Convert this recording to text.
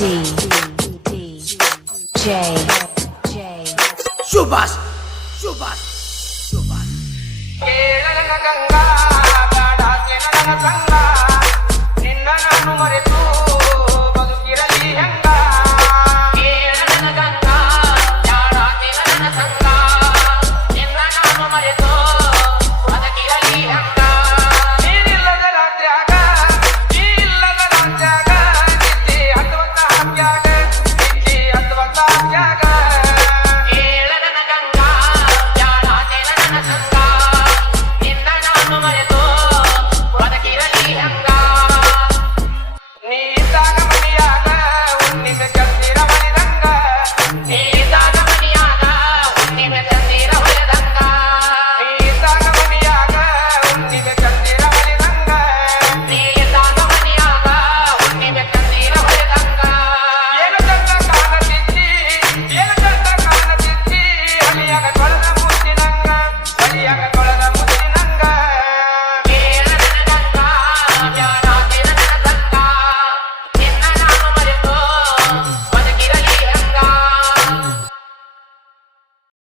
D J J Subas Subas Subas Yeah.